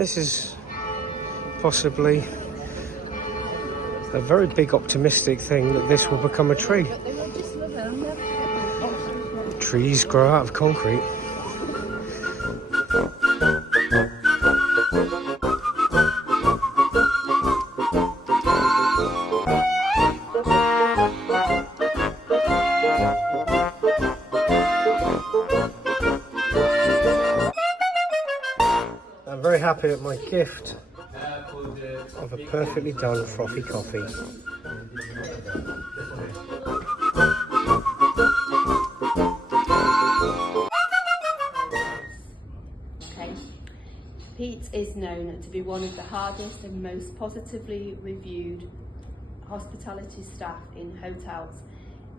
this is possibly a very big optimistic thing that this will become a tree. Trees grow out of concrete. I'm very happy at my gift of a perfectly done frothy coffee. Okay. Pete is known to be one of the hardest and most positively reviewed hospitality staff in hotels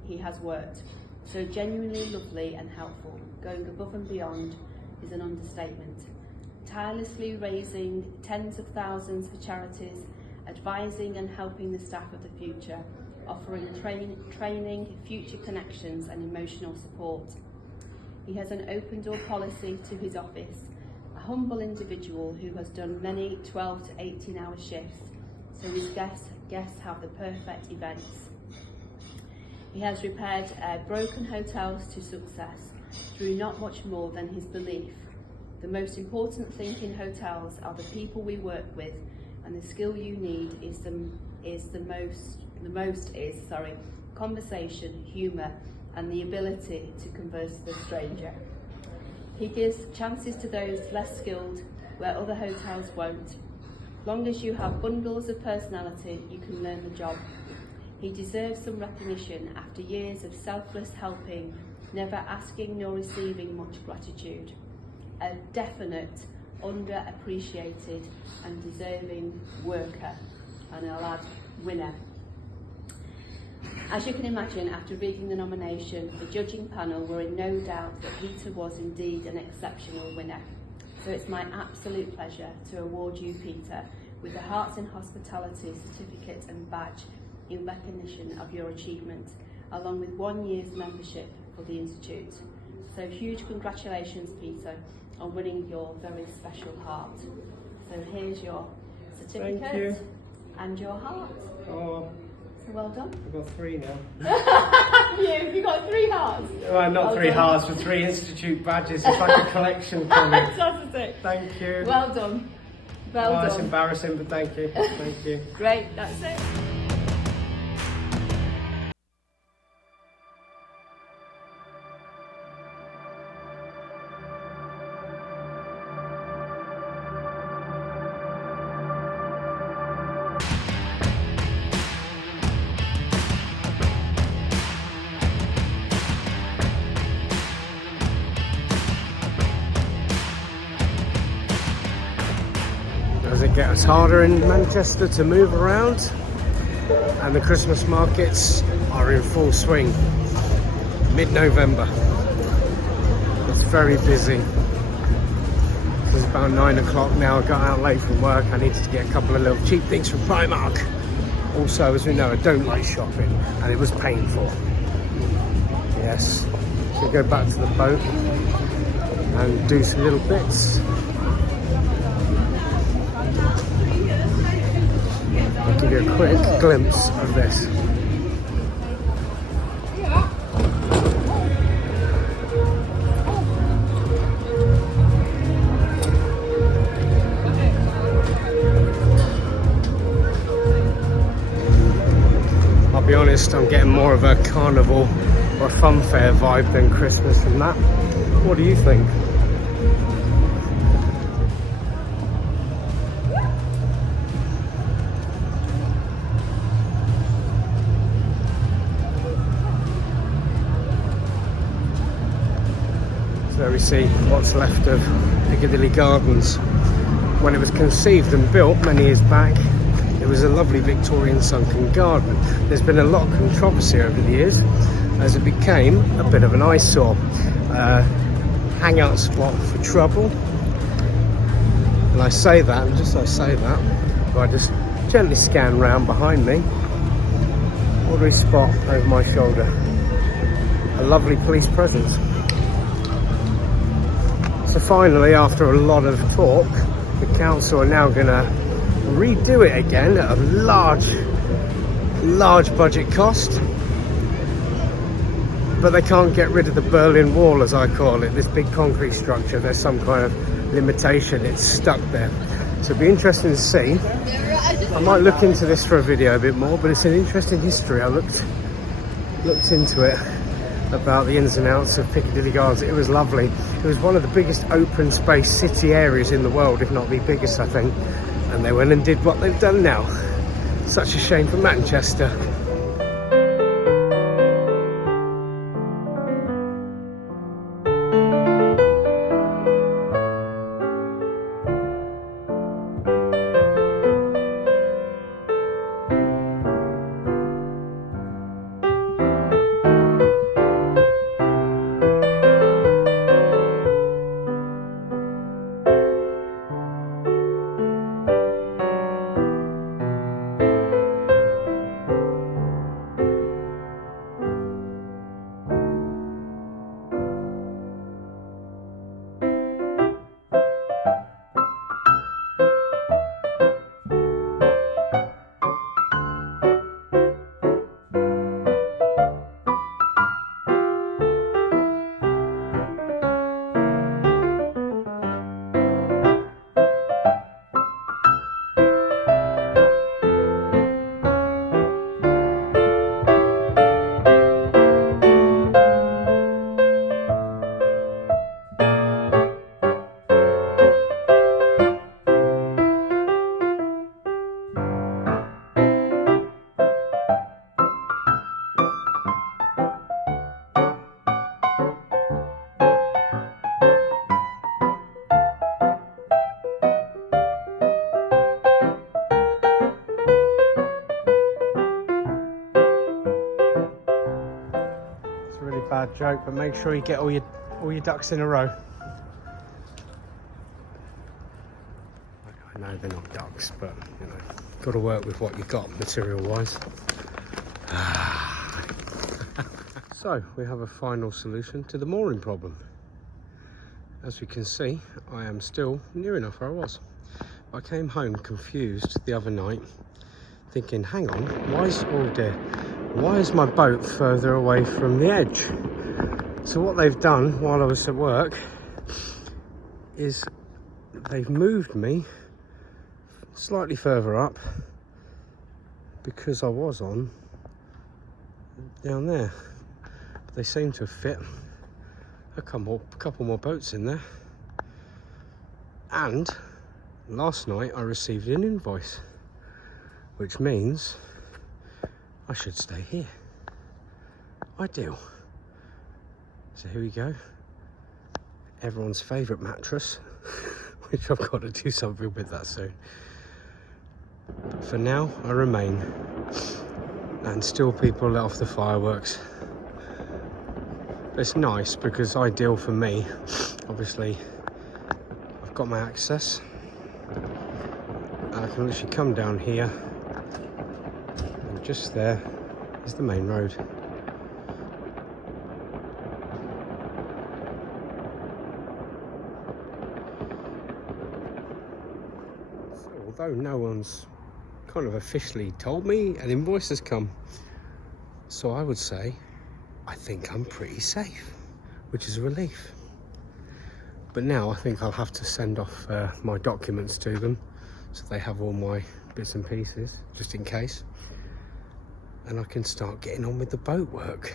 he has worked. So genuinely lovely and helpful, going above and beyond is an understatement. Tirelessly raising tens of thousands for charities, advising and helping the staff of the future, offering training, future connections and emotional support. He has an open door policy to his office, a humble individual who has done many 12 to 18 hour shifts, so his guests have the perfect events. He has repaired broken hotels to success through not much more than his belief. The most important thing in hotels are the people we work with, and the skill you need is conversation, humour, and the ability to converse with a stranger. He gives chances to those less skilled where other hotels won't. Long as you have bundles of personality, you can learn the job. He deserves some recognition after years of selfless helping, never asking nor receiving much gratitude. A definite, underappreciated and deserving worker, and I'll add winner. As you can imagine, after reading the nomination, the judging panel were in no doubt that Peter was indeed an exceptional winner. So it's my absolute pleasure to award you, Peter, with the Hearts in Hospitality certificate and badge in recognition of your achievement, along with 1 year's membership for the Institute. So huge congratulations, Peter, on winning your very special heart. So here's your certificate and your heart. Oh, so well done. I've got 3 now. You got 3 hearts. Well, not well 3 done. hearts, but 3 Institute badges. It's like a collection for me. Fantastic. Thank you. Well done. Well done. It's embarrassing, but thank you. Thank you. Great, that's it. As it gets harder in Manchester to move around, and the Christmas markets are in full swing. Mid-November. It's very busy. It's about 9 o'clock now. I got out late from work. I needed to get a couple of little cheap things from Primark. Also, as we know, I don't like shopping, and it was painful. Yes. So go back to the boat and do some little bits. I'll give you a quick glimpse of this. I'll be honest, I'm getting more of a carnival or fun fair vibe than Christmas from that. What do you think? There we see what's left of Piccadilly Gardens. When it was conceived and built many years back, it was a lovely Victorian sunken garden. There's been a lot of controversy over the years as it became a bit of an eyesore, hangout spot for trouble. And I say that, and just as I say that, if I just gently scan round behind me, what do we spot over my shoulder? A lovely police presence. So finally, after a lot of talk, The council are now going to redo it again at a large budget cost, but they can't get rid of the Berlin Wall, as I call it, this big concrete structure. There's some kind of limitation, it's stuck there. So it'll be interesting to see. I might look into this for a video a bit more, but it's an interesting history. I looked into it, about the ins and outs of Piccadilly Gardens. It was lovely. It was one of the biggest open space city areas in the world, if not the biggest, I think. And they went and did what they've done now. Such a shame for Manchester. Bad joke, but make sure you get all your ducks in a row. I know they're not ducks, but you know, got to work with what you got material wise. So we have a final solution to the mooring problem. As we can see, I am still near enough where I was. I came home confused the other night, thinking, hang on, why is my boat further away from the edge? So what they've done while I was at work is they've moved me slightly further up, because I was on down there. They seem to have fit a couple more boats in there. And last night I received an invoice, which means I should stay here. Ideal. So here we go. Everyone's favourite mattress, which I've got to do something with that soon. But for now, I remain. And still people let off the fireworks. But it's nice because ideal for me. Obviously, I've got my access. And I can literally come down here. And just there is the main road. Although no one's kind of officially told me, an invoice has come. So I would say, I think I'm pretty safe, which is a relief. But now I think I'll have to send off my documents to them, so they have all my bits and pieces, just in case. And I can start getting on with the boat work.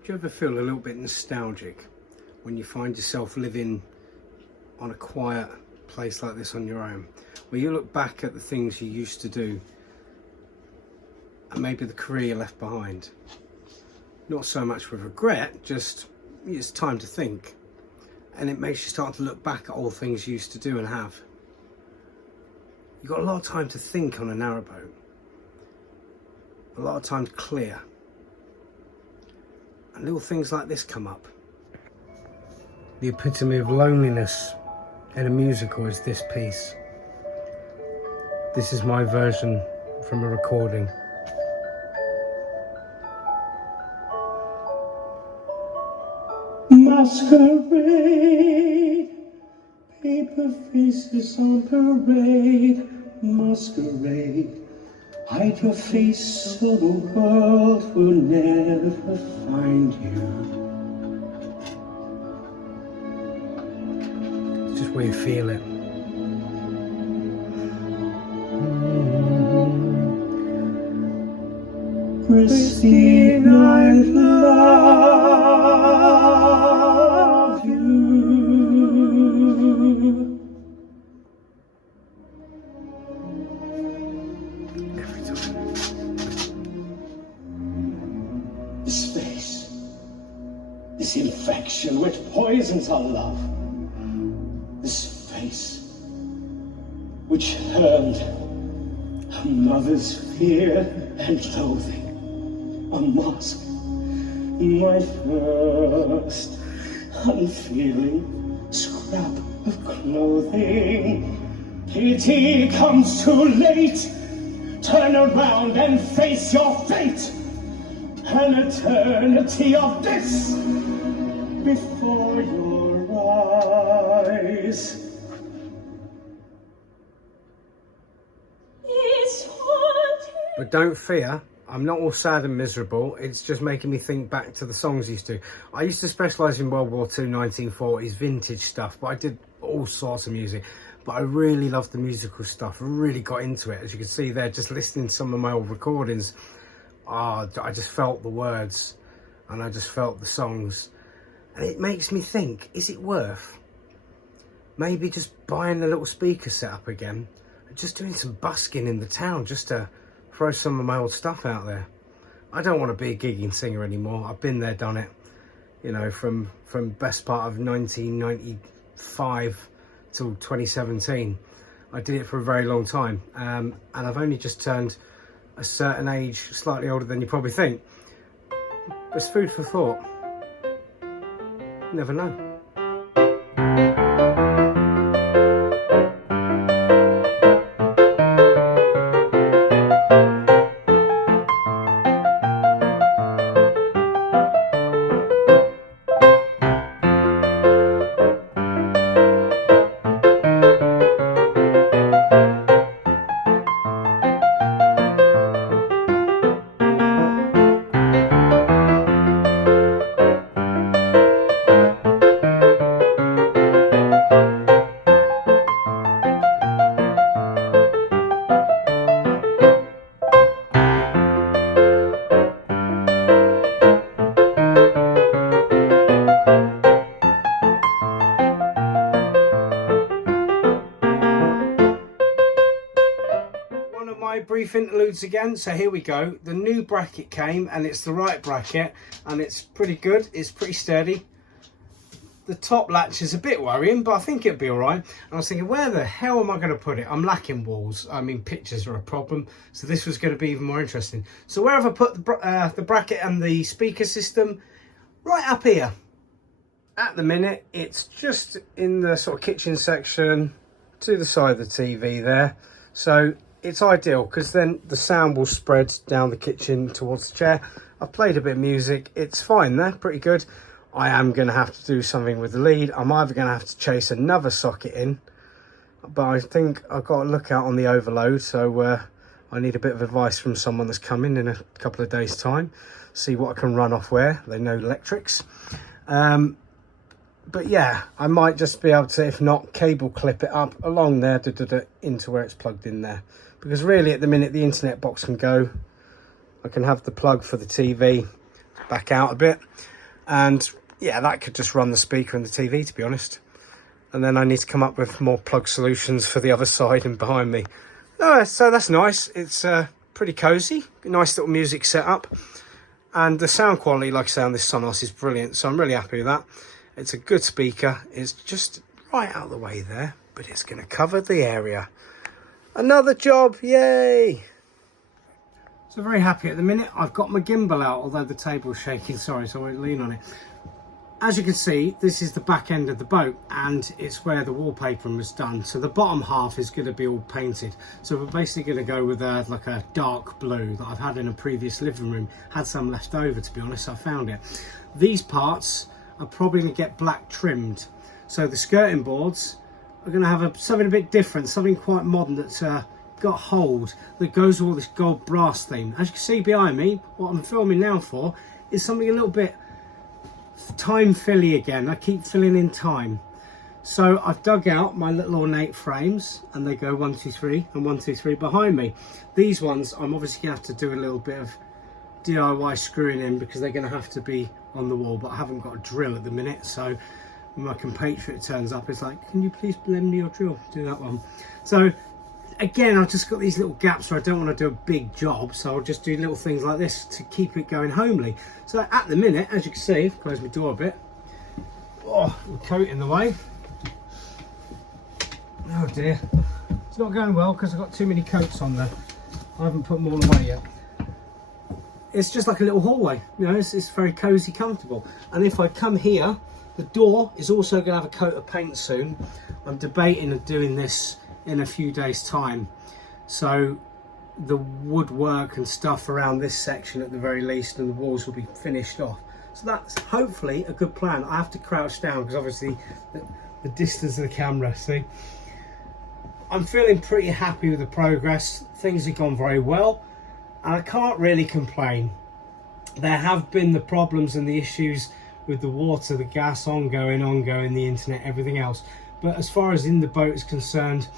Do you ever feel a little bit nostalgic when you find yourself living on a quiet place like this on your own, where you look back at the things you used to do and maybe the career you left behind? Not so much with regret, just it's time to think, and it makes you start to look back at all things you used to do and have. You've got a lot of time to think on a narrowboat, a lot of time to clear. And little things like this come up. The epitome of loneliness in a musical is this piece. This is my version from a recording. Masquerade, paper faces on parade. Masquerade, hide your face so the world will never find you. It's just where you feel it. Christine, I love you. Every time. This face, this infection which poisons our love. This face, which earned a mother's fear and loathing. A mask, my first unfeeling scrap of clothing. Pity comes too late. Turn around and face your fate. An eternity of this before your eyes. But don't fear, I'm not all sad and miserable. It's just making me think back to the songs I used to. I used to specialise in World War II, 1940s, vintage stuff, but I did all sorts of music. But I really loved the musical stuff. I really got into it. As you can see there, just listening to some of my old recordings, I just felt the words and I just felt the songs. And it makes me think, is it worth maybe just buying a little speaker setup again, and just doing some busking in the town just to throw some of my old stuff out there? I don't want to be a gigging singer anymore. I've been there, done it. You know, from best part of 1995 till 2017. I did it for a very long time. And I've only just turned a certain age, slightly older than you probably think. But it's food for thought. You never know. Brief interludes again. So here we go. The new bracket came and it's the right bracket and it's pretty good. It's pretty sturdy. The top latch is a bit worrying, but I think it'll be all right. And I was thinking, where the hell am I going to put it? I'm lacking walls. I mean, pictures are a problem. So this was going to be even more interesting. So where have I put the bracket and the speaker system? Right up here. At the minute, it's just in the sort of kitchen section to the side of the TV there. So it's ideal because then the sound will spread down the kitchen towards the chair. I've played a bit of music. It's fine there, pretty good. I am going to have to do something with the lead. I'm either going to have to chase another socket in, but I think I've got to look out on the overload. So I need a bit of advice from someone that's coming in a couple of days' time. See what I can run off where. They know electrics. But yeah, I might just be able to, if not, cable clip it up along there into where it's plugged in there. Because really at the minute the internet box can go. I can have the plug for the TV back out a bit. And yeah, that could just run the speaker and the TV, to be honest. And then I need to come up with more plug solutions for the other side and behind me. So that's nice. It's pretty cozy. Nice little music setup. And the sound quality, like I say, on this Sonos is brilliant. So I'm really happy with that. It's a good speaker. It's just right out of the way there, but it's going to cover the area. Another job, yay! So very happy at the minute. I've got my gimbal out, although the table's shaking, sorry, so I won't lean on it. As you can see, this is the back end of the boat, and it's where the wallpapering was done. So the bottom half is going to be all painted. So we're basically going to go with like a dark blue that I've had in a previous living room. Had some left over, to be honest, I found it. These parts are probably going to get black trimmed. So the skirting boards are going to have something a bit different, something quite modern that's got hold, that goes with all this gold brass theme. As you can see behind me, what I'm filming now for is something a little bit time filly again. I keep filling in time. So I've dug out my little ornate frames, and they go 1 2 3 and 1 2 3 behind me. These ones I'm obviously going to have to do a little bit of DIY screwing in, because they're going to have to be on the wall, but I haven't got a drill at the minute. So when my compatriot turns up, it's like, can you please lend me your drill? Do that one. So again, I've just got these little gaps where I don't want to do a big job, so I'll just do little things like this to keep it going homely. So at the minute, as you can see, close my door a bit. Oh, the coat in the way. Oh dear, it's not going well because I've got too many coats on there. I haven't put them all away yet. It's just like a little hallway, you know, it's very cozy, comfortable. And if I come here, the door is also going to have a coat of paint soon. I'm debating of doing this in a few days time, so the woodwork and stuff around this section at the very least, and the walls will be finished off. So that's hopefully a good plan. I have to crouch down because obviously the distance of the camera. See, I'm feeling pretty happy with the progress. Things have gone very well, and I can't really complain. There have been the problems and the issues with the water, the gas, ongoing, the internet, everything else. But as far as in the boat is concerned,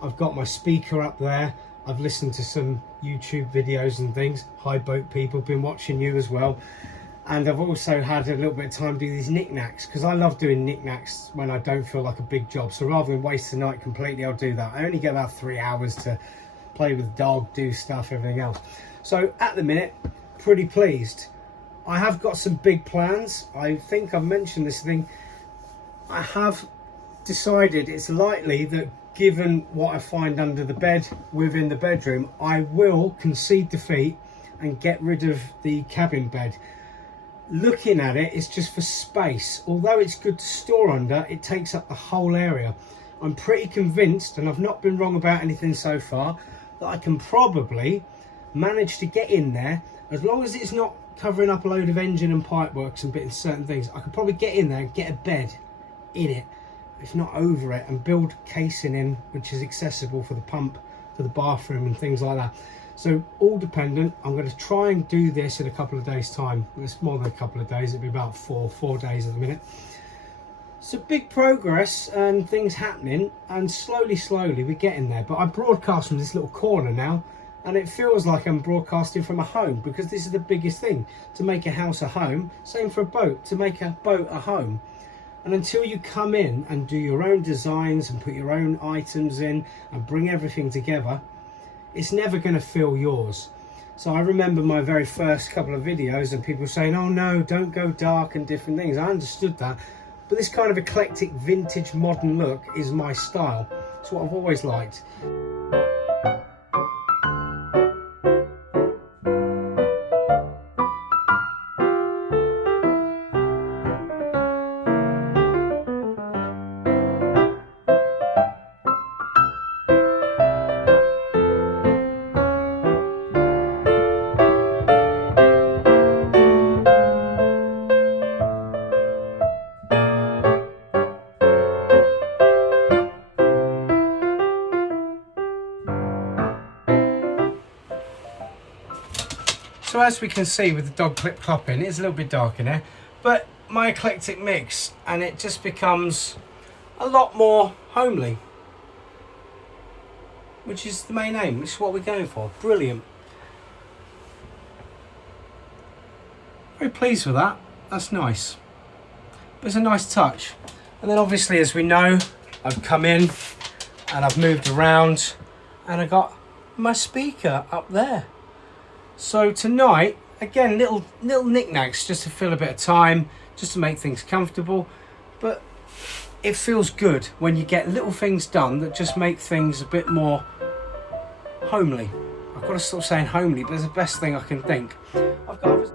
I've got my speaker up there. I've listened to some YouTube videos and things. Hi boat people, been watching you as well. And I've also had a little bit of time to do these knickknacks, because I love doing knickknacks when I don't feel like a big job. So rather than waste the night completely, I'll do that. I only get about 3 hours to play with the dog, do stuff, everything else. So at the minute, pretty pleased. I have got some big plans. I think I've mentioned this thing. I have decided it's likely that, given what I find under the bed within the bedroom, I will concede defeat and get rid of the cabin bed. Looking at it, it's just for space. Although it's good to store under, it takes up the whole area. I'm pretty convinced, and I've not been wrong about anything so far, that I can probably manage to get in there, as long as it's not covering up a load of engine and pipe works and bits certain things. I could probably get in there and get a bed in it, if not over it, and build casing in which is accessible for the pump, for the bathroom and things like that. So all dependent. I'm going to try and do this in a couple of days time. It's more than a couple of days, it'll be about four days at the minute. So big progress and things happening, and slowly we're getting there. But I broadcast from this little corner now, and it feels like I'm broadcasting from a home, because this is the biggest thing, to make a house a home. Same for a boat, to make a boat a home. And until you come in and do your own designs and put your own items in and bring everything together, it's never going to feel yours. So I remember my very first couple of videos and people saying, oh no, don't go dark and different things. I understood that, but this kind of eclectic vintage modern look is my style. It's what I've always liked. So as we can see with the dog clip clopping, it's a little bit dark in here, but my eclectic mix, and it just becomes a lot more homely, which is the main aim, which is what we're going for. Brilliant. Very pleased with that. That's nice. But it's a nice touch. And then obviously, as we know, I've come in and I've moved around and I got my speaker up there. So tonight, again, little knickknacks just to fill a bit of time, just to make things comfortable. But it feels good when you get little things done that just make things a bit more homely. I I've got to stop saying homely, but it's the best thing I can think. I've got